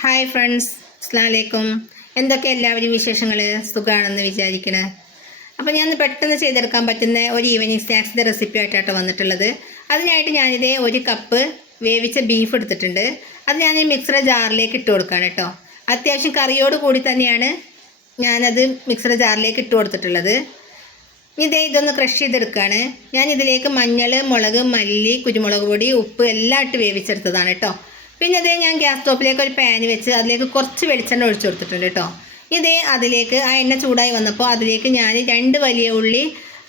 Hi friends അസ്ലാമലൈക്കും എന്തൊക്കെ എല്ലാവരും വിശേഷങ്ങൾ സുഖമാണെന്ന് വിചാരിക്കണേ. അപ്പോൾ ഞാൻ പെട്ടെന്ന് ചെയ്തെടുക്കാൻ പറ്റുന്ന ഒരു ഈവനിങ് സ്നാക്സിന്റെ റെസിപ്പി ആയിട്ടാണ് വന്നിട്ടുള്ളത്. അതിനായിട്ട് ഞാനിതേ ഒരു കപ്പ് വേവിച്ച ബീഫ് എടുത്തിട്ടുണ്ട്. അത് ഞാൻ മിക്സറ ജാറിലേക്ക് ഇട്ട് കൊടുക്കുകയാണ് കേട്ടോ. അത്യാവശ്യം കറിയോട് കൂടി തന്നെയാണ് ഞാനത് മിക്സറെ ജാറിലേക്ക് ഇട്ട് കൊടുത്തിട്ടുള്ളത്. ഇതേ ഇതൊന്ന് ക്രഷ് ചെയ്തെടുക്കുകയാണ് ഞാൻ ഇതിലേക്ക് മഞ്ഞൾ മുളക് മല്ലി കുരുമുളക് പൊടി ഉപ്പ് എല്ലാം ഇട്ട് വേവിച്ചെടുത്തതാണ് കേട്ടോ. പിന്നെ അതേ ഞാൻ ഗ്യാസ് സ്റ്റോപ്പിലേക്ക് ഒരു പാൻ വെച്ച് അതിലേക്ക് കുറച്ച് വെളിച്ചെണ്ണ ഒഴിച്ചു കൊടുത്തിട്ടുണ്ട് കേട്ടോ. ഇതേ അതിലേക്ക് ആ എണ്ണ ചൂടായി വന്നപ്പോൾ അതിലേക്ക് ഞാൻ രണ്ട് വലിയ ഉള്ളി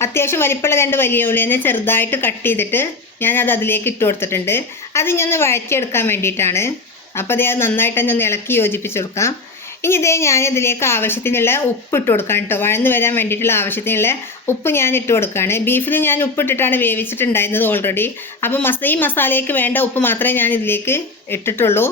അത്യാവശ്യം വലിപ്പമുള്ള രണ്ട് വലിയ ഉള്ളി തന്നെ ചെറുതായിട്ട് കട്ട് ചെയ്തിട്ട് ഞാൻ അത് അതിലേക്ക് ഇട്ട് കൊടുത്തിട്ടുണ്ട്. അത് ഇനി ഒന്ന് വഴറ്റിയെടുക്കാൻ വേണ്ടിയിട്ടാണ്. അപ്പോൾ അതേ അത് നന്നായിട്ട് തന്നെ ഒന്ന് ഇളക്കി യോജിപ്പിച്ച് കൊടുക്കാം. ഇനി ഇതേ ഞാൻ ഇതിലേക്ക് ആവശ്യത്തിനുള്ള ഉപ്പ് ഇട്ട് കൊടുക്കാം കേട്ടോ വഴന്ന് വരാൻ വേണ്ടിയിട്ടുള്ള ആവശ്യത്തിനുള്ള ഉപ്പ് ഞാൻ ഇട്ട് കൊടുക്കുകയാണ് ബീഫിൽ ഞാൻ ഉപ്പിട്ടിട്ടാണ് വേവിച്ചിട്ടുണ്ടായിരുന്നത് ഓൾറെഡി അപ്പോൾ മസ ഈ മസാലയ്ക്ക് വേണ്ട ഉപ്പ് മാത്രമേ ഞാൻ ഇതിലേക്ക് ഇട്ടിട്ടുള്ളൂ.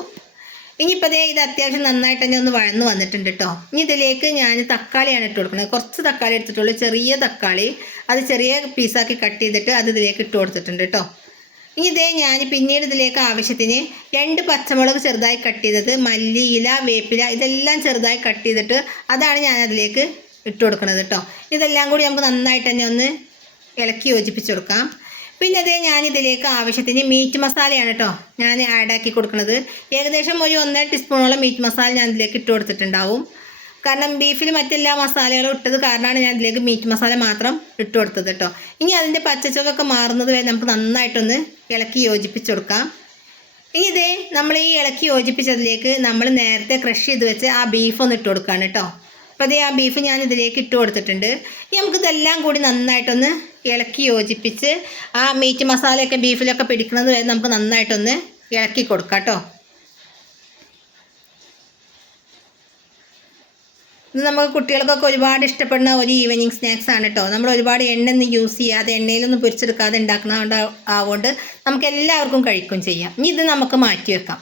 ഇനിയിപ്പോൾ ദേ ഇത് അത്യാവശ്യം നന്നായിട്ട് തന്നെ ഒന്ന് വഴന്ന് വന്നിട്ടുണ്ട് കേട്ടോ ഇനി ഇതിലേക്ക് ഞാൻ തക്കാളിയാണ് ഇട്ട് കൊടുക്കുന്നത്. കുറച്ച് തക്കാളി എടുത്തിട്ടുള്ളൂ. ചെറിയ തക്കാളി. അത് ചെറിയ പീസാക്കി കട്ട് ചെയ്തിട്ട് അത് ഇതിലേക്ക് ഇട്ട് കൊടുത്തിട്ടുണ്ട് കേട്ടോ ഇതേ ഞാൻ പിന്നീട് ഇതിലേക്ക് ആവശ്യത്തിന് രണ്ട് പച്ചമുളക് ചെറുതായി കട്ട് ചെയ്തത് മല്ലി ഇല വേപ്പില ഇതെല്ലാം ചെറുതായി കട്ട് ചെയ്തിട്ട് അതാണ് ഞാൻ അതിലേക്ക് ഇട്ട് കൊടുക്കുന്നത് കേട്ടോ ഇതെല്ലാം കൂടി നമുക്ക് നന്നായിട്ട് തന്നെ ഒന്ന് ഇളക്കി യോജിപ്പിച്ച് കൊടുക്കാം. പിന്നെ അതേ ഞാൻ ഇതിലേക്ക് ആവശ്യത്തിന് മീറ്റ് മസാലയാണ് കേട്ടോ ഞാൻ ആഡാക്കി കൊടുക്കുന്നത്. ഏകദേശം ഒരു ഒന്നര ടീസ്പൂണോളം മീറ്റ് മസാല ഞാൻ ഇതിലേക്ക് ഇട്ട് കൊടുത്തിട്ടുണ്ടാവും. കാരണം ബീഫിൽ മറ്റെല്ലാ മസാലകളും ഇട്ടത് കാരണമാണ് ഞാൻ ഇതിലേക്ക് മീറ്റ് മസാല മാത്രം ഇട്ട് കൊടുത്തത് കേട്ടോ ഇനി അതിന്റെ പച്ചച്ചുവൊക്കെ മാറുന്നത് വരെ നമുക്ക് നന്നായിട്ടൊന്ന് ഇളക്കി യോജിപ്പിച്ച് കൊടുക്കാം. ഇനി ഇതേ നമ്മൾ ഈ ഇളക്കി യോജിപ്പിച്ചതിലേക്ക് നമ്മൾ നേരത്തെ ക്രഷ് ചെയ്ത് വെച്ച് ആ ബീഫ് ഒന്ന് ഇട്ട് കൊടുക്കുകയാണ് കേട്ടോ അപ്പോൾ അതേ ആ ബീഫ് ഞാൻ ഇതിലേക്ക് ഇട്ട് കൊടുത്തിട്ടുണ്ട്. ഇനി നമുക്കിതെല്ലാം കൂടി നന്നായിട്ടൊന്ന് ഇളക്കി യോജിപ്പിച്ച് ആ മീറ്റ് മസാലയൊക്കെ ബീഫിലൊക്കെ പിടിക്കുന്നത് വരെ നമുക്ക് നന്നായിട്ടൊന്ന് ഇളക്കി കൊടുക്കാം കേട്ടോ നമുക്ക് കുട്ടികൾക്കൊക്കെ ഒരുപാട് ഇഷ്ടപ്പെടുന്ന ഒരു ഈവനിങ് സ്നാക്സ് ആണ് കേട്ടോ നമ്മൾ ഒരുപാട് എണ്ണ ഒന്നും യൂസ് ചെയ്യാതെ എണ്ണയിലൊന്നും പൊരിച്ചെടുക്കാതെ ഉണ്ടാക്കുന്നതുകൊണ്ട് ആവുകൊണ്ട് നമുക്ക് എല്ലാവർക്കും കഴിക്കും ചെയ്യാം. ഇനി ഇത് നമുക്ക് മാറ്റി വെക്കാം.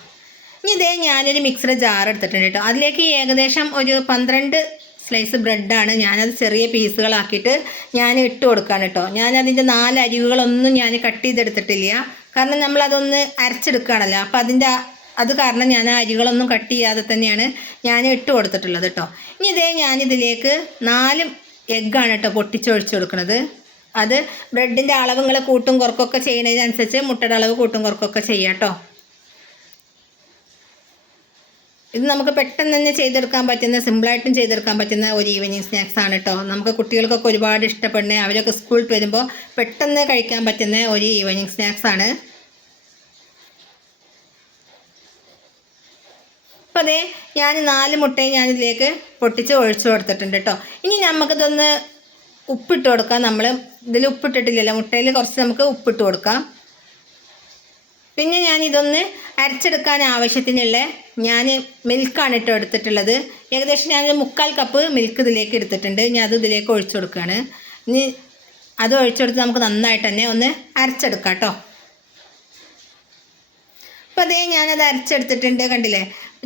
ഇനി ഇതേ ഞാനൊരു മിക്സഡ് ജാർ എടുത്തിട്ടുണ്ട് കേട്ടോ അതിലേക്ക് ഏകദേശം ഒരു പന്ത്രണ്ട് സ്ലൈസ് ബ്രെഡാണ് ഞാനത് ചെറിയ പീസുകളാക്കിയിട്ട് ഞാൻ ഇട്ട് കൊടുക്കുകയാണ് കേട്ടോ ഞാനതിന്റെ നാല് അരിവുകളൊന്നും ഞാൻ കട്ട് ചെയ്തെടുത്തിട്ടില്ല. കാരണം നമ്മളതൊന്ന് അരച്ചെടുക്കുകയാണല്ലോ അപ്പോൾ അതിന്റെ അത് കാരണം ഞാൻ അരികളൊന്നും കട്ട് ചെയ്യാതെ തന്നെയാണ് ഞാൻ ഇട്ട് കൊടുത്തിട്ടുള്ളത് കേട്ടോ ഇനി ഇതേ ഞാനിതിലേക്ക് നാല് എഗ്ഗാണ് കേട്ടോ പൊട്ടിച്ചൊഴിച്ച് കൊടുക്കുന്നത് അത് ബ്രെഡിന്റെ അളവ് നിങ്ങൾ കൂട്ടും കുറക്കൊക്കെ ചെയ്യുന്നതിനനുസരിച്ച് മുട്ടയുടെ അളവ് കൂട്ടും കുറക്കൊക്കെ ചെയ്യാം കേട്ടോ ഇത് നമുക്ക് പെട്ടെന്ന് തന്നെ ചെയ്തെടുക്കാൻ പറ്റുന്ന സിമ്പിളായിട്ടും ചെയ്തെടുക്കാൻ പറ്റുന്ന ഒരു ഈവനിങ് സ്നാക്സ് ആണ് കേട്ടോ നമുക്ക് കുട്ടികൾക്കൊക്കെ ഒരുപാട് ഇഷ്ടപ്പെടുന്ന അവരൊക്കെ സ്കൂളിൽ വരുമ്പോൾ പെട്ടെന്ന് കഴിക്കാൻ പറ്റുന്ന ഒരു ഈവനിങ് സ്നാക്സ് ആണ്. അപ്പോൾ അതേ ഞാൻ നാല് മുട്ടയും ഞാനിതിലേക്ക് പൊട്ടിച്ച് ഒഴിച്ചു കൊടുത്തിട്ടുണ്ട് കേട്ടോ ഇനി നമുക്കിതൊന്ന് ഉപ്പിട്ട് കൊടുക്കാം നമ്മൾ ഇതിൽ ഉപ്പിട്ടിട്ടില്ലല്ലോ മുട്ടയിൽ കുറച്ച് നമുക്ക് ഉപ്പിട്ട് കൊടുക്കാം. പിന്നെ ഞാൻ ഇതൊന്ന് അരച്ചെടുക്കാൻ ആവശ്യത്തിനുള്ള ഞാൻ മിൽക്കാണ് ഇട്ട് എടുത്തിട്ടുള്ളത്. ഏകദേശം ഞാൻ മുക്കാൽ കപ്പ് മിൽക്ക് ഇതിലേക്ക് എടുത്തിട്ടുണ്ട്. ഞാൻ അത് ഇതിലേക്ക് ഒഴിച്ചു കൊടുക്കുകയാണ് ഇനി അത് ഒഴിച്ചെടുത്ത് നമുക്ക് നന്നായിട്ട് തന്നെ ഒന്ന് അരച്ചെടുക്കാം കേട്ടോ അപ്പോൾ അതേ ഞാനത് അരച്ചെടുത്തിട്ടുണ്ട് കണ്ടില്ലേ?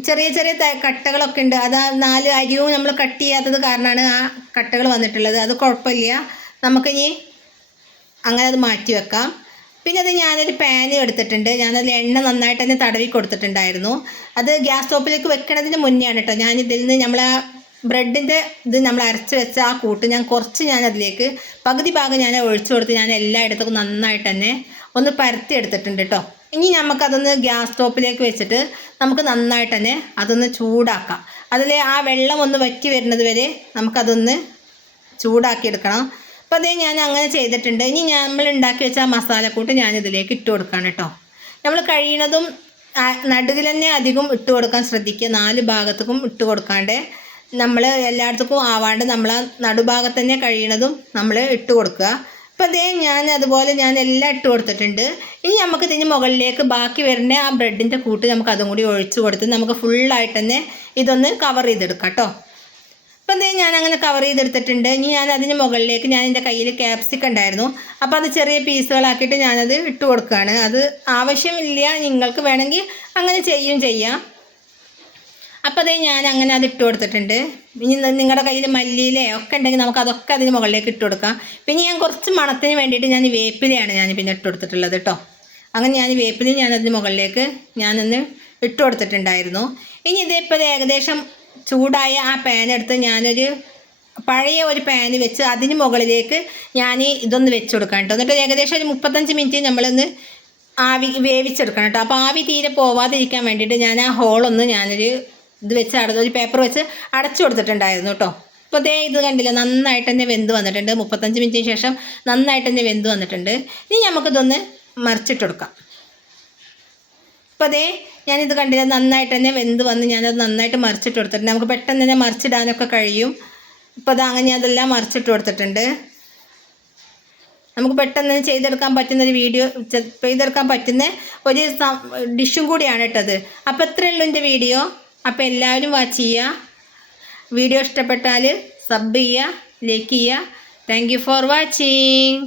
ചെറിയ ചെറിയ കട്ടകളൊക്കെ ഉണ്ട്. അത് നാല് അരിയും നമ്മൾ കട്ട് ചെയ്യാത്തത് കാരണമാണ് ആ കട്ടകൾ വന്നിട്ടുള്ളത്. അത് കുഴപ്പമില്ല. നമുക്കിനി അങ്ങനെ അത് മാറ്റി വെക്കാം. പിന്നെ അത് ഞാനൊരു പാന് എടുത്തിട്ടുണ്ട്. ഞാനതിൽ എണ്ണ നന്നായിട്ട് തന്നെ തടവി കൊടുത്തിട്ടുണ്ടായിരുന്നു. അത് ഗ്യാസ് സ്റ്റോപ്പിലേക്ക് വെക്കണതിന് മുന്നെയാണ് കേട്ടോ ഞാൻ ഇതിൽ നിന്ന് നമ്മൾ ആ ബ്രെഡിന്റെ ഇത് നമ്മൾ അരച്ച് വെച്ച ആ കൂട്ട് ഞാൻ കുറച്ച് ഞാൻ അതിലേക്ക് പകുതി ഭാഗം ഞാൻ ഒഴിച്ചു കൊടുത്ത് ഞാൻ എല്ലായിടത്തും നന്നായിട്ട് തന്നെ ഒന്ന് പരത്തി എടുത്തിട്ടുണ്ട് കേട്ടോ ഇനി നമുക്കതൊന്ന് ഗ്യാസ് സ്റ്റോപ്പിലേക്ക് വെച്ചിട്ട് നമുക്ക് നന്നായിട്ട് തന്നെ അതൊന്ന് ചൂടാക്കാം. അതിൽ ആ വെള്ളം ഒന്ന് വറ്റി വരുന്നത് വരെ നമുക്കതൊന്ന് ചൂടാക്കി എടുക്കണം അപ്പോൾ അതേ ഞാൻ അങ്ങനെ ചെയ്തിട്ടുണ്ട്. ഇനി നമ്മൾ ഉണ്ടാക്കി വെച്ച ആ മസാലക്കൂട്ട് ഞാൻ ഇതിലേക്ക് ഇട്ട് കൊടുക്കുകയാണ് കേട്ടോ. നമ്മൾ കഴിയണതും നടുകിൽ തന്നെ അധികം ഇട്ട് കൊടുക്കാൻ ശ്രദ്ധിക്കുക. നാല് ഭാഗത്തേക്കും ഇട്ട് കൊടുക്കാണ്ട് നമ്മൾ എല്ലായിടത്തേക്കും ആവാണ്ട് നമ്മൾ നടുഭാഗത്ത് തന്നെ കഴിയണതും നമ്മൾ ഇട്ട് കൊടുക്കുക. അപ്പോൾ അതേ ഞാൻ അതുപോലെ ഞാൻ എല്ലാം ഇട്ട് കൊടുത്തിട്ടുണ്ട്. ഇനി നമുക്ക് ഇതിന് മുകളിലേക്ക് ബാക്കി വരുന്ന ആ ബ്രെഡിന്റെ കൂട്ട് നമുക്ക് അതും കൂടി ഒഴിച്ച് കൊടുത്ത് നമുക്ക് ഫുള്ളായിട്ട് തന്നെ ഇതൊന്ന് കവർ ചെയ്തെടുക്കാം കേട്ടോ. അപ്പോൾ ദേ ഞാൻ അങ്ങനെ കവർ ചെയ്തെടുത്തിട്ടുണ്ട്. ഇനി ഞാൻ അതിന് മുകളിലേക്ക് ഞാൻ എന്റെ കയ്യിൽ ക്യാപ്സിക്കം ഉണ്ടായിരുന്നു. അപ്പോൾ അത് ചെറിയ പീസുകളാക്കിയിട്ട് ഞാനത് ഇട്ട് കൊടുക്കുകയാണ്. അത് ആവശ്യമില്ല. നിങ്ങൾക്ക് വേണമെങ്കിൽ അങ്ങനെ ചെയ്യും ചെയ്യാം. അപ്പോൾ അതേ ഞാൻ അങ്ങനെ അത് ഇട്ട് കൊടുത്തിട്ടുണ്ട്. ഇനി നിങ്ങളുടെ കയ്യിൽ മല്ലിയിലേ ഒക്കെ ഉണ്ടെങ്കിൽ നമുക്ക് അതൊക്കെ അതിന് മുകളിലേക്ക് ഇട്ട് കൊടുക്കാം. പിന്നെ ഞാൻ കുറച്ച് മണത്തിന് വേണ്ടിയിട്ട് ഞാൻ വേപ്പിലയാണ് ഞാൻ പിന്നെ ഇട്ട് കൊടുത്തിട്ടുള്ളത് കേട്ടോ അങ്ങനെ ഞാൻ വേപ്പില ഞാൻ അതിന് മുകളിലേക്ക് ഞാനൊന്ന് ഇട്ട് കൊടുത്തിട്ടുണ്ടായിരുന്നു. ഇനി ഇതിപ്പോൾ ഏകദേശം ചൂടായ ആ പാനെടുത്ത് ഞാനൊരു പഴയ ഒരു പാന് വെച്ച് അതിന് മുകളിലേക്ക് ഞാൻ ഇതൊന്ന് വെച്ച് കൊടുക്കാം കേട്ടോ എന്നിട്ട് ഏകദേശം ഒരു മുപ്പത്തഞ്ച് മിനിറ്റ് നമ്മളൊന്ന് ആവി വേവിച്ചെടുക്കണം കേട്ടോ അപ്പോൾ ആവി തീരെ പോവാതിരിക്കാൻ വേണ്ടിയിട്ട് ഞാൻ ആ ഹോളൊന്ന് ഞാനൊരു ഇത് വെച്ച് അടച്ച് ഒരു പേപ്പർ വെച്ച് അടച്ചു കൊടുത്തിട്ടുണ്ടായിരുന്നു കേട്ടോ ഇപ്പോൾ ദേ ഇത് കണ്ടില്ല നന്നായിട്ട് തന്നെ വെന്ത് വന്നിട്ടുണ്ട്. മുപ്പത്തഞ്ച് മിനിറ്റിന് ശേഷം നന്നായിട്ട് തന്നെ വെന്ത് വന്നിട്ടുണ്ട്. ഇനി നമുക്കിതൊന്ന് മറിച്ചിട്ട് കൊടുക്കാം. ഇപ്പോൾ അതേ ഞാനിത് കണ്ടില്ല നന്നായിട്ട് തന്നെ വെന്ത് വന്ന് ഞാനത് നന്നായിട്ട് മറിച്ചിട്ട് കൊടുത്തിട്ടുണ്ട്. നമുക്ക് പെട്ടെന്ന് തന്നെ മറിച്ചിടാനൊക്കെ കഴിയും. ഇപ്പോൾ അത് അങ്ങനെ അതെല്ലാം മറിച്ചിട്ട് കൊടുത്തിട്ടുണ്ട്. നമുക്ക് പെട്ടെന്ന് ചെയ്തെടുക്കാൻ പറ്റുന്ന ഒരു വീഡിയോ ചെയ്തെടുക്കാൻ പറ്റുന്ന ഒരു ഡിഷും കൂടിയാണ് കേട്ടത് അപ്പോൾ എത്രയുള്ളൂ എന്റെ വീഡിയോ. അപ്പോൾ എല്ലാവരും വാച്ച് ചെയ്യുക. വീഡിയോ ഇഷ്ടപ്പെട്ടാൽ സബ് ചെയ്യുക ലൈക്ക് ചെയ്യുക. Thank for watching